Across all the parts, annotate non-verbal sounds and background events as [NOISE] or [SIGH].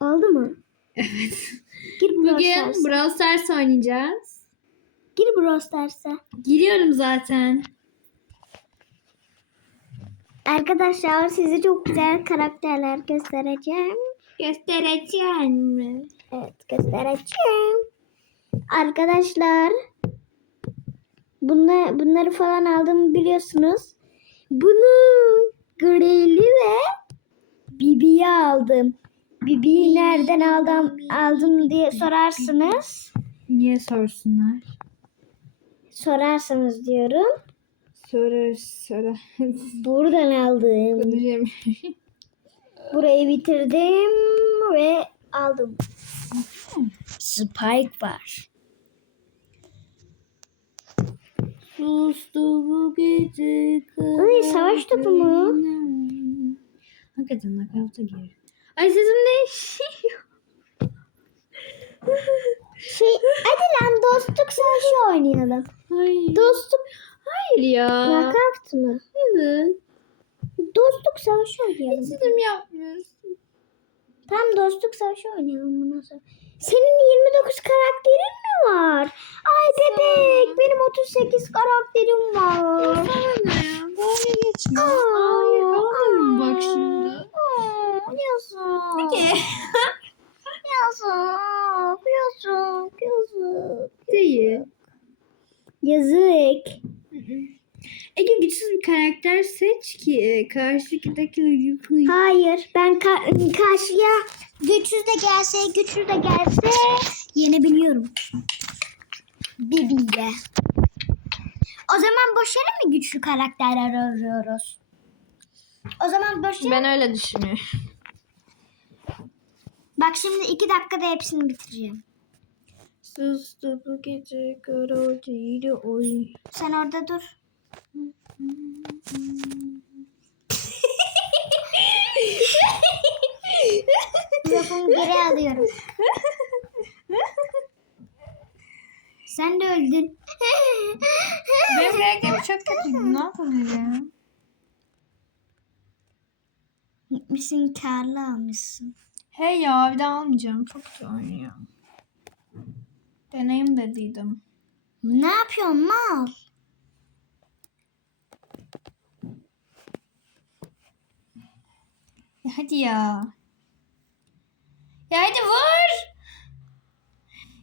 Oldu mu? Evet. Gir Bugün. Brawl Stars oynayacağız. Gir Brawl Stars'a. Giriyorum zaten. Arkadaşlar size çok güzel karakterler göstereceğim. Göstereceğim mi? Evet göstereceğim. Arkadaşlar bunlar, bunları falan aldım biliyorsunuz. Bunu Greyli ve Bibi'yi aldım. Bibi'yi nereden aldım, aldım diye sorarsınız. Niye sorsunlar? Sorarsınız diyorum. Sorar sorar. Buradan aldım. [LAUGHS] Burayı bitirdim ve aldım. Spike var. Sustu bu gece Ay, savaş topu mu? Hakikaten nakavta gir. Ay sesim değişiyor. [LAUGHS] Şey hadi lan dostluk savaşı oynayalım. Ay. Dostluk Hayır ya. nakavt mı? Evet. Dostluk savaşı oynayalım. Sesim yapmıyorsun. Tam dostluk savaşı oynayalım bundan sonra. Senin 29 karakterin mi var? Ay bebek benim 38 karakterim var. Sana ne ya? Dalga geçme. Aa, Hayır ağlarım aa, bak şimdi. Yazık. Peki. Yazık. Yazık. Yazık. Değil. Yazık. Ege güçsüz bir karakter seç ki e, karşıdaki yıkılıyor. Hayır ben ka- karşıya güçsüz de gelse güçlü de gelse yenebiliyorum. Bibiyle. O zaman boşuna mı güçlü karakterler arıyoruz? O zaman boşuna. Ben öyle düşünüyorum. Bak şimdi iki dakikada hepsini bitireceğim. Sustu bu gece karacıydı oy. Sen orada dur. Lafımı geri alıyorum. Sen de öldün. Benim renklerim çok kötü. Ne yapabilirim? Gitmişsin karlı almışsın. Hey ya bir daha almayacağım. Çok kötü oynuyor. Deneyim dediydim. Ne yapıyorsun mal? Ya hadi ya. Ya hadi vur.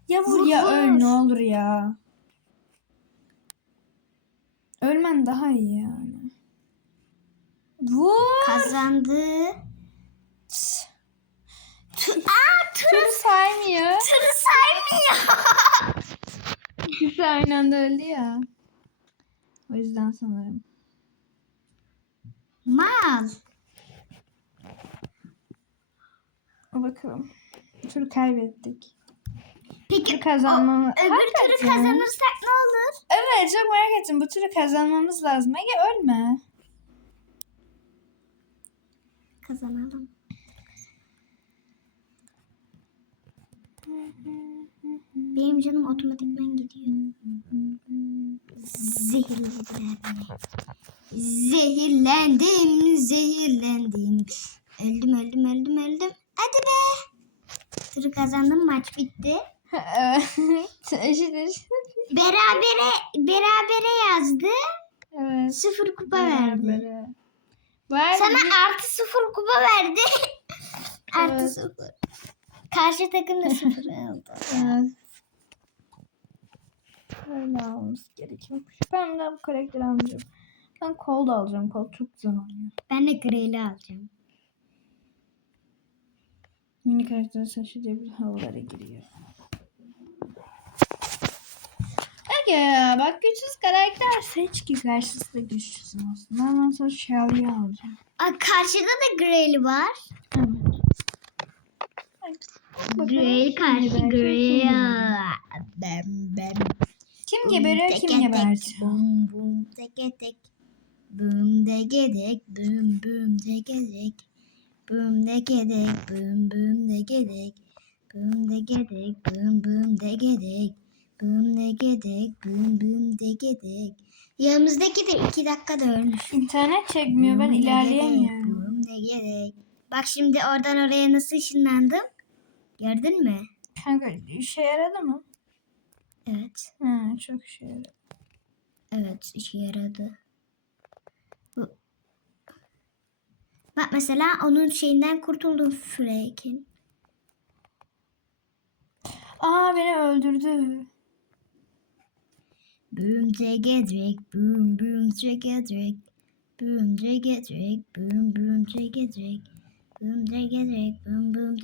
Ya vur, Vur, ya vur. öl ne olur ya. Ölmen daha iyi yani. Vur. Kazandı. Aa tır, saymıyor. tırı saymıyor. İkisi aynı anda öldü ya. O yüzden sanırım. Mal. O bakalım. Turu kaybettik. Peki Turu kazanmamız... öbür turu Hakikaten. kazanırsak ne olur? Evet çok merak ettim. Bu turu kazanmamız lazım. Ege ölme. Kazanalım. Benim canım otomatikman gidiyor. Zehirlediler beni. Zehirlendim, zehirlendim. Öldüm, öldüm, öldüm, öldüm. Hadi be. Turu kazandım, maç bitti. [LAUGHS] Berabere, berabere yazdı. Evet. Sıfır kupa verdi. Berabere. Var Sana mı? artı sıfır kupa verdi. artı Evet. sıfır. Karşı takım da sıfır aldı. Evet. Öyle alması gerekiyormuş. Ben de bu karakteri almayacağım. Ben Colt alacağım. Colt çok güzel oynuyor. Ben de Grey'li alacağım. Yeni karakter seçince bir havalara giriyor. Ege bak güçsüz karakter seç ki karşısında güçsüz olsun. Ben ondan sonra Shelly'i alacağım. Aa, karşıda da Grey'li var. Evet. Grey karşı Grey. kim geberiyor. Kim geberiyor Teke kim tek, gebertiyor. Bum bum teke tek. Bum dege dek. Bum bum teke tek. Bum dege dek. Bum bum dege dek. Bum dege dek. Bum bum dege dek. Bum dege dek. Bum bum dege dek. Yanımızdaki de iki dakikada ölmüş. İnternet çekmiyor ben ilerleyemiyorum. Bum dege dek. Bak şimdi oradan oraya nasıl ışınlandım? Gördün mü? Kanka işe yaradı mı? Evet. Hı, çok yaradı. Evet işe yaradı. Bu. Bak mesela onun şeyinden kurtuldum Frake'in. Aa beni öldürdü. Boom Drake boom boom Drake Boom Drake boom boom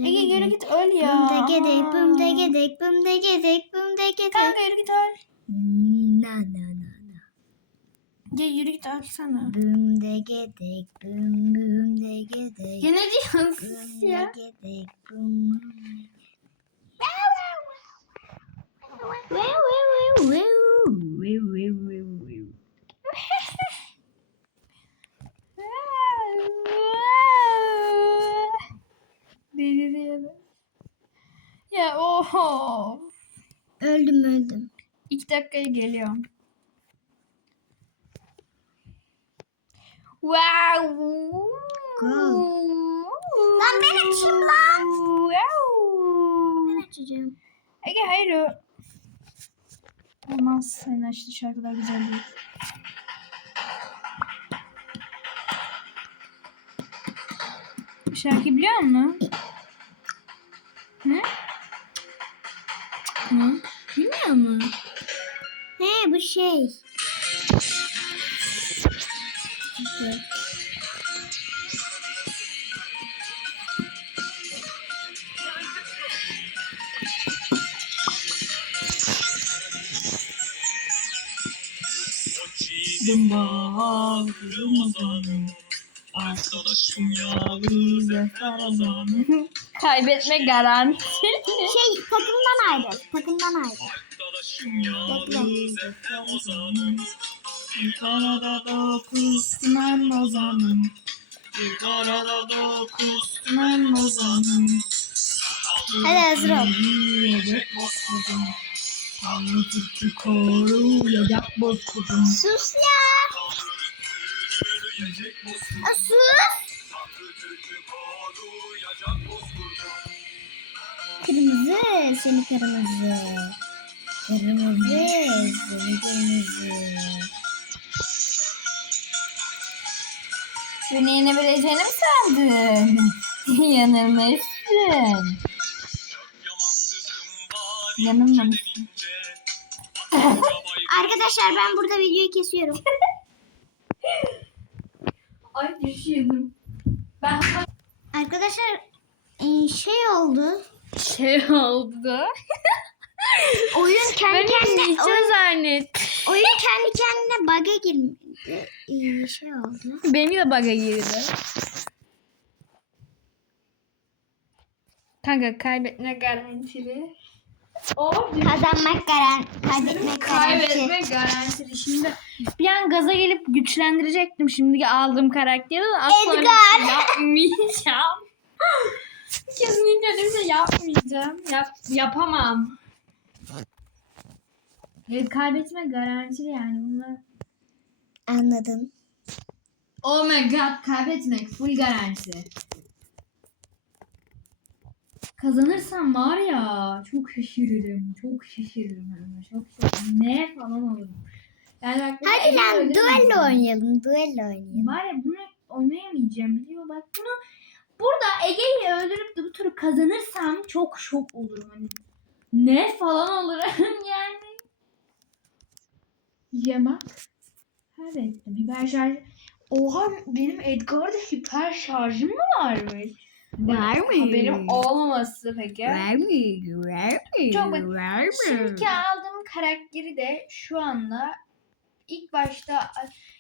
Ege yürü git öl ya. Boom Drake Aa. boom Drake boom Drake boom Drake Kanka yürü git öl. Na na na na. Ya yürü git ölsene. Boom Drake boom boom Drake Ya ne diyorsun Boom ya? Drake boom. Wow, wow, wow, wow. Wow, wow, wow, wow. Ya oho. Öldüm öldüm. İki dakikaya geliyorum. Wow. Go. Lan ben açayım lan. Wow. Ben açacağım. Ege hayır o. Olmaz senin açtığın şarkılar güzel değil. Şarkı biliyor musun? Hı? Hı? Bilmiyor musun? He bu şey. Dumba, Ramazanım. Arkadaşım yalnız Ramazanım. Kaybetme garanti. Şey takımdan ayrı. Takımdan ayrı. Dokuzdan ozanım. Ankara'da dokuzdan ozanım. Hadi hazır ol. Sus ya. Sus. Kırmızı. Seni kırmızı. Kırmızı. Seni kırmızı. Beni yenebileceğini mi sandın? [LAUGHS] Yanılmışsın. Yanılma mısın? [LAUGHS] Arkadaşlar ben burada videoyu kesiyorum. [LAUGHS] Ay düşüyordum. Ben Arkadaşlar e, şey oldu. Şey oldu. Oyun kendi kendine oyun, zannet. oyun kendi kendine bug'a girdi. E, şey oldu. Benim de bug'a girdi. Kanka kaybetme garantili. Oh, Kazanmak garan, kaybetmek garanti. Kaybetme garantili. Şimdi bir an gaza gelip güçlendirecektim şimdi aldığım karakteri. Asla şey yapmayacağım. Kesinlikle öyle bir şey yapmayacağım. Yap, yapamam. Evet kaybetme garantili yani bunlar. Anladım. Oh my god kaybetmek full garanti. Kazanırsam var ya çok şaşırırım. Çok şaşırırım de. Çok şaşırırım. Ne falan olurum. Yani Hadi lan duello yani. oynayalım. Duello oynayalım. Var ya bunu oynayamayacağım biliyor bak bunu burada Ege'yi öldürüp de bu turu kazanırsam çok şok olurum hani ne falan olurum [LAUGHS] yani. Ya bak. Evet biber şarjı. Oha benim Edgar'da hiper şarjım mı varmış? Var mı? Haberim olmaması peki. Var mı? Var mı? Çok bak- Var mı? Şimdiki aldığım karakteri de şu anda ilk başta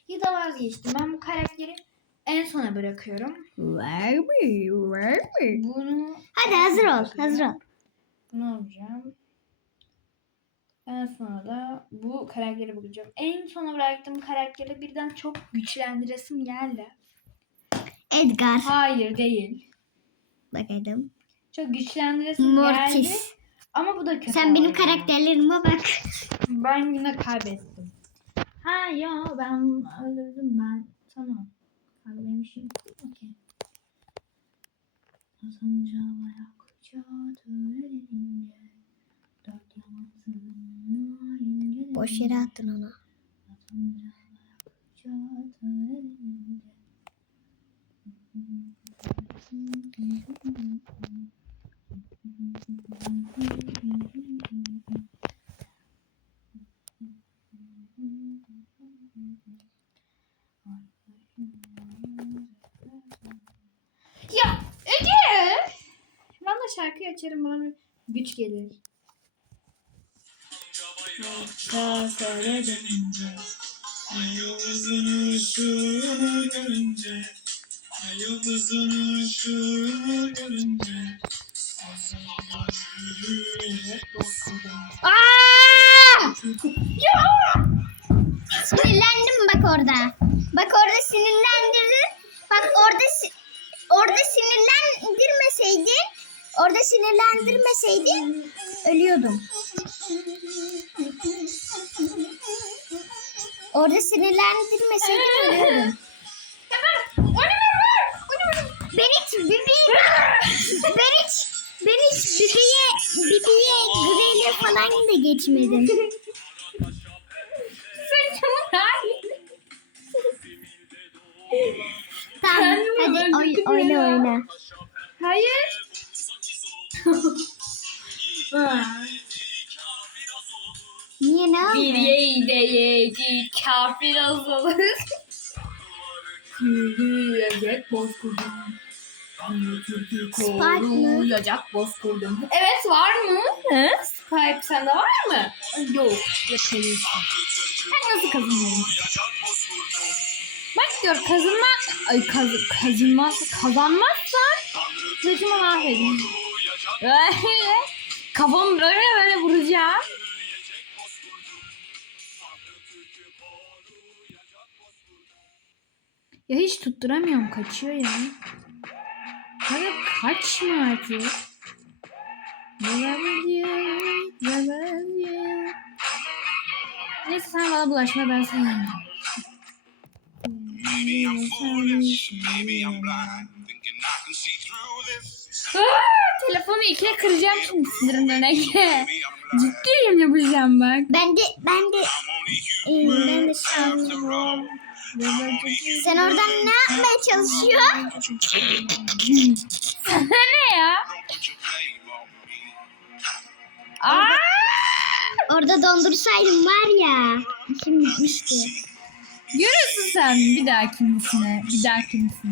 ya da vazgeçtim. Ben bu karakteri en sona bırakıyorum. Var mı? Var mı? Bunu Hadi hazır ol. Hazır ol. Bunu alacağım. En sonra da bu karakteri bulacağım. En sona bıraktığım karakteri birden çok güçlendiresim geldi. Edgar. Hayır değil. Bakalım. Çok güçlendiresim geldi. Mortis. Ama bu da kötü. Sen benim oldu. karakterlerime bak. Ben yine kaybettim. Ha ya ben öldürdüm ben. Tamam. Kaybetmişim. Okey. Havaya kucağı törenince Dört yanasına ince Boş yere attın onu. Havaya kucağı törenince Ya Ege! Ben de şarkıyı açarım bana bir güç gelir. Yıldızın ışığını görünce Yıldızın ışığını görünce Yürüyerek dokudum Aa! Sinirlendim bak orada. Bak orada sinirlendirdin. Sinirlendirmeseydin ölüyordum. Orada sinirlendirmeseydin ölüyordum. Ben hiç bebeği ben hiç ben hiç bebeğe bebeğe greyle falan da geçmedim. Tamam hadi oy, oyna oyna. Hayır. Niye ne? Bir yeyde yedi kafir azalır. Yürüyecek bozkurdum. Spike mı? koruyacak bozkurdum. Evet var mı? He? Spike sende var mı? Yok. Yapayım. Ben nasıl kazanıyorum? Bak diyor kazanma... Ay kaz, kazanmaz, kazanmazsan saçımı mahvedin. Böyle kafamı böyle böyle vuracağım. Ya hiç tutturamıyorum kaçıyor ya. Hadi kaçma artık. Neyse sen bana bulaşma ben sana. Maybe I'm foolish, maybe I'm blind Thinking I can see through this Aa, telefonu ikiye kıracağım şimdi sinirimden Ege. Ciddiyim yapacağım bak. Ben de ben de I'm only human e, ben de all Sen oradan ne yapmaya çalışıyorsun? Sana ne ya? Aa! Orada dondursaydım var ya. işim bitmişti. Görüyorsun sen bir dahakinisine, bir dahakinisine.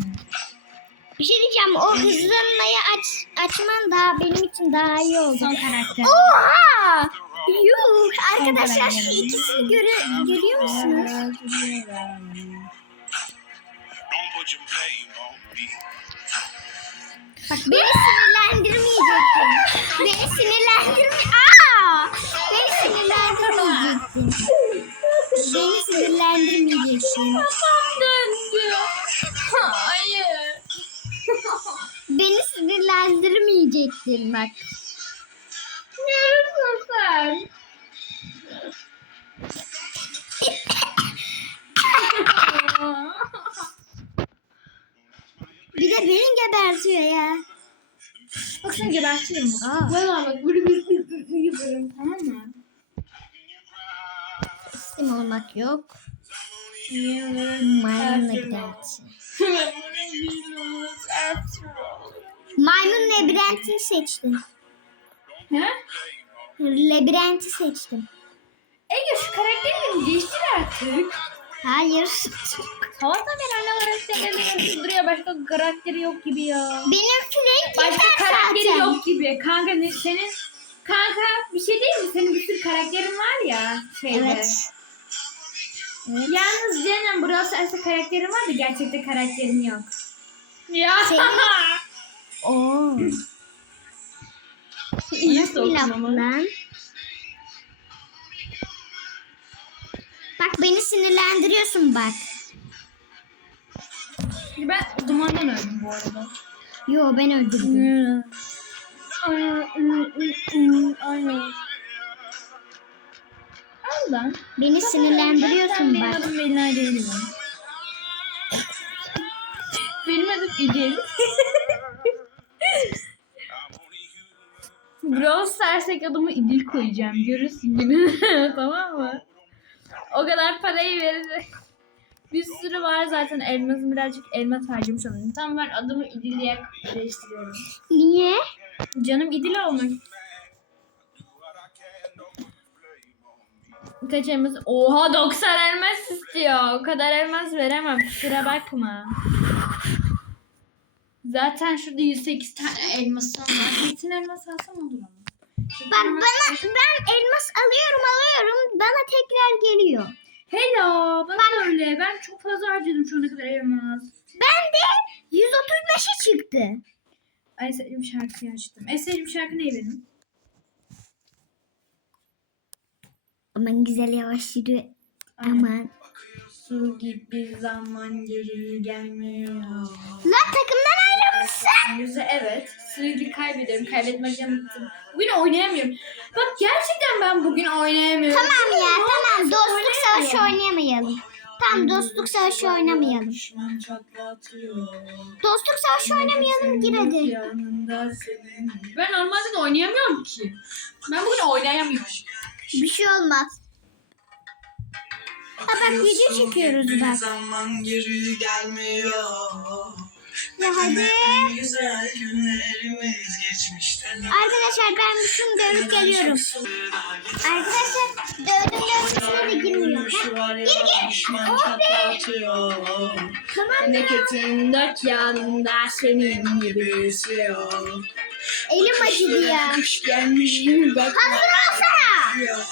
Bir şey diyeceğim o hızlanmayı aç, açman daha benim için daha iyi oldu. Son karakter. Oha! Yuh! Arkadaşlar şu ikisini göre, görüyor musunuz? Bak beni sinirlendirmeyecektin. Beni sinirlendirme... Aa! Beni sinirlendirmeyecektin. Beni sinirlendirmeyecektin. Kafam döndü. Hayır. Beni sinirlendirmeyecektin bak. Görürsün [LAUGHS] sen. Bir de beni gebertiyor ya. Bak seni gebertirim. Aa. Valla bak böyle bir yaparım tamam mı? İsim olmak yok. Maymun labirenti. Maymun labirentini seçtim. He? Labirenti seçtim. Ege şu karakterini değiştir artık. Hayır. Sabahtan beri anne karakterleri duruyor. Başka karakteri yok gibi ya. Benimkinin Başka yeter karakteri zaten. yok gibi. Kanka ne, senin kanka bir şey değil mi? Senin bir sürü karakterin var ya şeyde. Evet. Yalnız Cenem Brawl Stars'ta karakterin var da gerçekte karakterin yok. Ya. Senin- Oo. İyi Nasıl bir laf lan? Bak beni sinirlendiriyorsun bak. Ben dumandan öldüm bu arada. Yo ben öldürdüm. Aynen. Al lan. Beni sinirlendiriyorsun Benim bak. adım Melina değilim. Benim adım İdil. Brawl Stars'taki adımı İdil koyacağım. Görürsün günü. [LAUGHS] tamam mı? O kadar parayı verecek. Bir sürü var zaten elmasım birazcık elmas harcamış olayım. Tamam ben adımı İdil diye değiştiriyorum. Niye? Canım İdil olmak. Kaç elmas? Oha 90 elmas istiyor. O kadar elmas veremem. Kusura bakma. Zaten şurada 108 tane elmasım var. Bütün elmas alsam olur ama. Bak bana ben elmas alıyorum alıyorum bana tekrar geliyor. Hello. Bana da öyle. Ben çok fazla harcadım şu ana kadar elmas. Ben de 135'e çıktı. Ay sevdiğim şarkıyı açtım. En sevdiğim şarkı ne benim? Aman güzel yavaş yürü. Aman. Su gibi zaman geri gelmiyor. Lan takımdan ayrılmışsın. Yüzü evet. Sürekli kaybediyorum. Kaybetmekten bıktım. Bugün oynayamıyorum. Bak gerçekten ben bugün oynayamıyorum. Tamam ya tamam dostluk savaşı oynayamayalım. Tamam dostluk savaşı oynamayalım. Dostluk savaşı oynamayalım gir hadi. Yanında senin. Ben normalde de oynayamıyorum ki. Ben bugün oynayamıyorum. Bir şey olmaz. Ha bak video çekiyoruz bak. Zaman geri gelmiyor. Ya hadi. Güzel günlerimiz geçmişten. Arkadaşlar ben şunu dövüp geliyorum. Arkadaşlar dövdüm dövdüm de girmiyor. Ha, Gir gir. Oh be. Tamam. Memleketin dört yanında senin gibi. Yok. Elim acıdı ya. Kış gelmiş gibi bakma. Hazır olsana.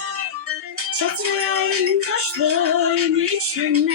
Satmayayım taşlarım için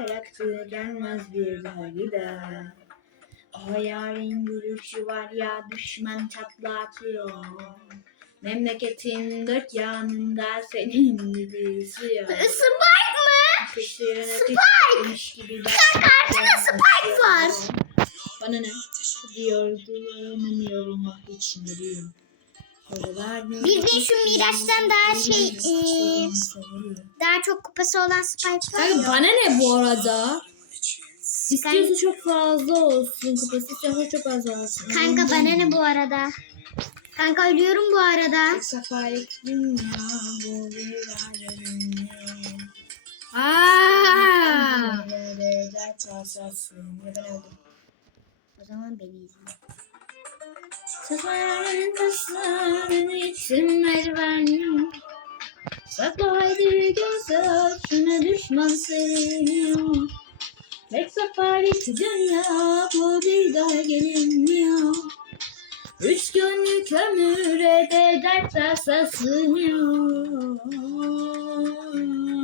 sular aktı gelmez bir daha gider. O yarın gülüşü var ya düşman çatlatıyor. Memleketin dört yanında senin gibisi yok. Spike mı? Kışlarına Spike! gibi Kartında Spike var. Bana ne? Diyordu inanıyorum ah içindeyim. Bildiğin şu Miraç'tan daha şey, eee, Daha çok kupası olan Spike var Kanka ya. bana ne bu arada? İstiyorsa çok fazla olsun. Kupası istiyorsa çok az olsun. Kanka bana ne bu arada? Kanka ölüyorum bu arada. Seferlik dünya bu bir ayrı dünya. Aa. Nerede dert tasasın ya ben öldüm. O zaman beni izle. Seferin tasarını içim mervenim. Sakla haydi gözler şuna düşman seviniyor. Tek seferlik dünya bu bir daha gelinmiyor. Üç gönlü kömüre de dert tasasınıyor.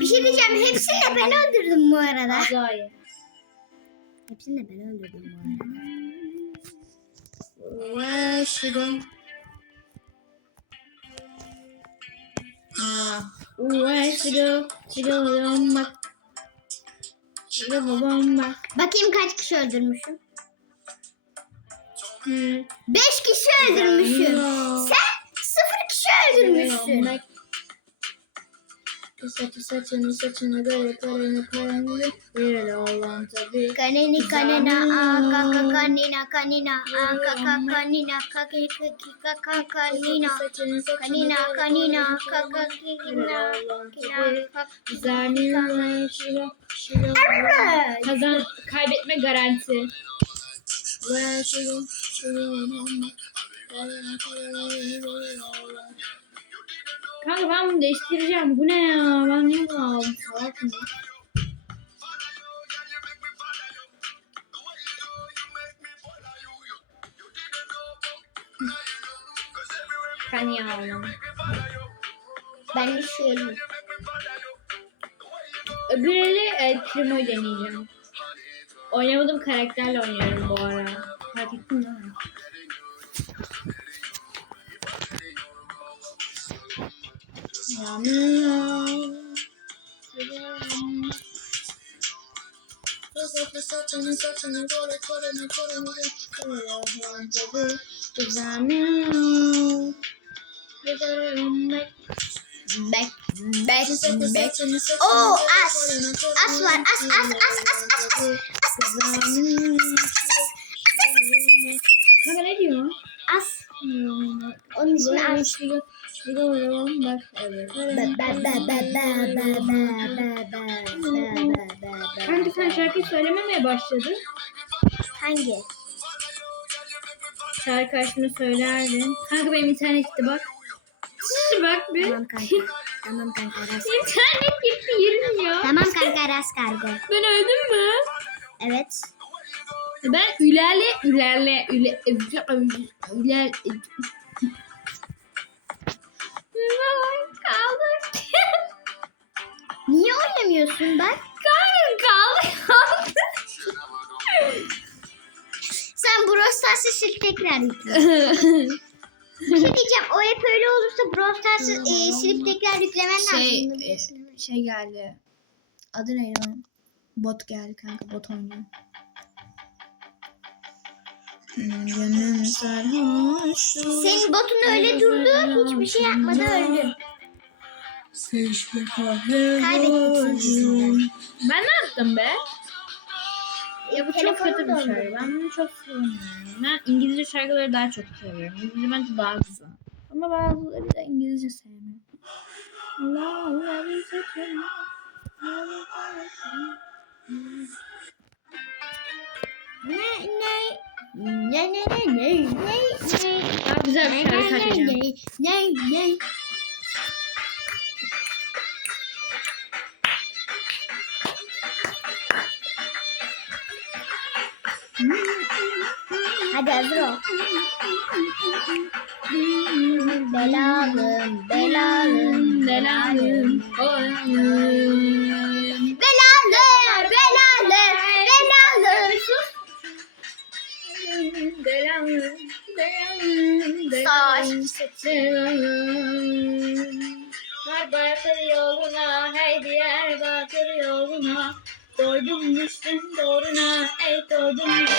Bir şey diyeceğim. Hepsini de ben öldürdüm bu arada. Azayı. Hepsini de ben öldürdüm bu arada. Uğraşırım. Ah, uğraşırım. Çırılırım bak. Çırılırım bak. Bakayım kaç kişi öldürmüşüm. Hı. Beş kişi öldürmüşüm. Sen sıfır kişi öldürmüşsün. Saçı saçını saçını göre karını karını Böyle olan tabii Kanini kanina a kaka kanina kanina a kaka kanina kaki kaki kaka kanina kanina kanina kaka kina kina şira şira Kazan kaybetme garanti. Ve şira şira Kanka ben bunu değiştireceğim. Bu ne ya? Ben niye bunu aldım? Salak mı? Ben niye aldım? Ben de şöyle. Öbür eli e, Primo'yu deneyeceğim. Oynamadığım karakterle oynuyorum bu ara. Fark ettin mi? I'm. Back, back, back. Oh, us. Us one. Us, us, us, us, us, us. Us, us, us, us. Ne kadar ediyor? As. Onun için az. Bir de oynayalım bak. Sen şarkı söylememeye başladın. Hangi? Şarkı açtığını söylerdin. Kanka benim internet gitti bak. Şş, bak bir. Tamam kanka. Tamam kanka rast. İnternet gitti yürümüyor. Tamam kanka rast kargo. Ben öldüm mü? Evet. Ben ülerle ülerle ülerle ülerle ilerle ilerle kaldı. Niye oynamıyorsun bak? Kanka kaldı. Sen Brawl Stars'ı sil tekrar yükle. [LAUGHS] Bir şey diyeceğim. O hep öyle olursa Brawl Stars'ı e, silip tekrar yüklemen Şey, lazım. e, şey geldi. Adı neydi? Bot geldi kanka bot oynuyor. Senin botun öyle durdu. Hiçbir şey yapmadı öldü. Yüzünden. Ben ne yaptım be? Ya bu çok kötü bir şarkı. Ben bunu çok sevmiyorum. Ben İngilizce şarkıları daha çok seviyorum. İngilizce bence daha güzel. Ama bazıları da İngilizce sevmiyor. Allah Allah bir seçim. Ne ne ne ne ne ne ne Daha güzel bir şarkı açacağım. ne ne ne Hadi hazır ol. Belalım, belalım, Belalım, olalım. Belalım. Diyarbakır yoluna, hey Diyarbakır yoluna. Doydum düştüm doğruna, ey doydum düştüm.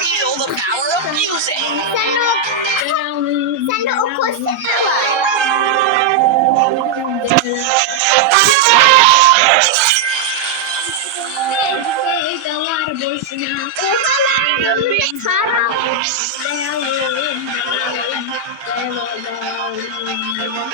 Feel the power of music. Sen o, sen o var? [LAUGHS] Sevdalar boşuna Ufalarım ve saralım Devalım devalım Devalım devalım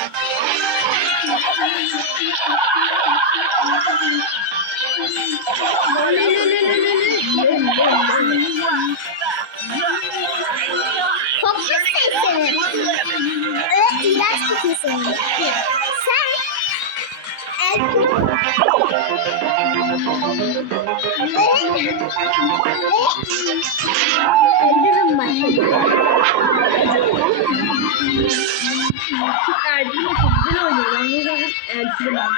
sesi. Öldürün bana. Çok erdim ve çok güzel oynuyorlar. Ne zaman erdim ben.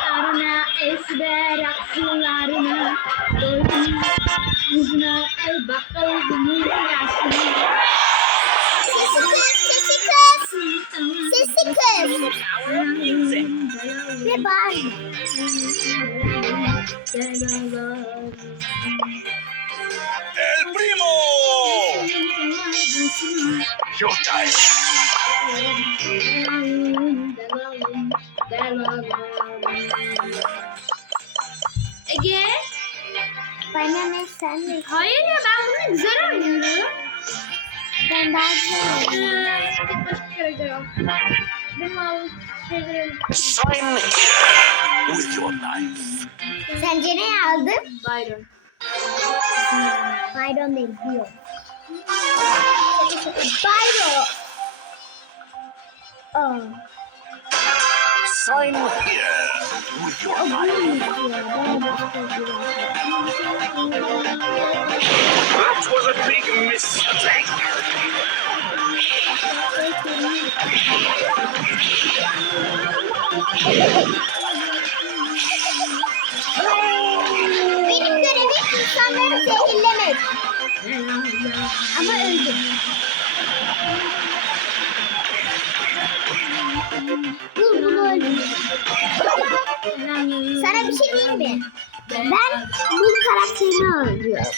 Sarına esber el bakalım yaşına Sesi kız, sesi kız. Sesi kız. Ve Showtime! Ege? Bana ne sen mi? Hayır ya ben bunu güzel oynuyorum. Ben daha güzel oynuyorum. Başka yok. Benim Sign here with your knife. Sence ne aldın? Byron. Byron değil, Byron. Aa. sign here with your life. That was a big mistake. Benim görevim insanları zehirlemek. Ama öldüm. Bul bul öldüm. Sana bir şey diyeyim mi? Ben bul karakterini öldürüyorum.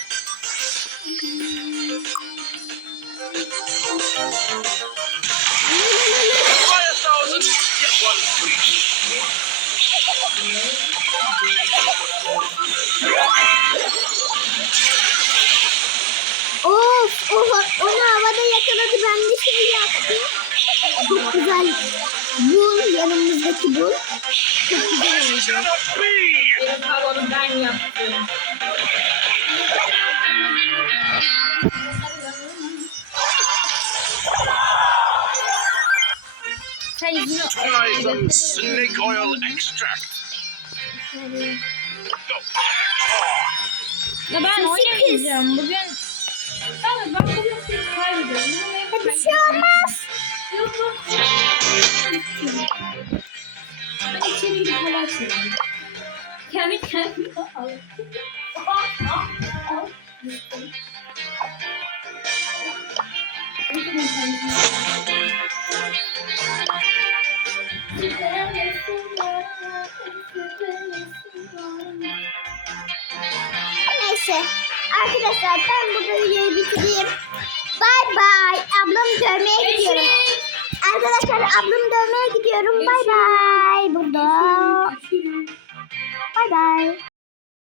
Buy oha, onu havada yakaladı. Ben de şey yaptım. Çok güzel. Bul, yanımızdaki bul. Çok güzel oldu. Benim tavanı ben yaptım. Try some snake oil extract. Ya ben oynamayacağım bugün. Olmaz. Yok yok. Ben içeri gidip hava atıyorum. Kendi kendime al. Neyse. Arkadaşlar ben burada videoyu bitireyim. Bay bay. Ablamı dövmeye gidiyorum. Arkadaşlar ablamı dövmeye gidiyorum. Bay bay. Burada. Bay bay.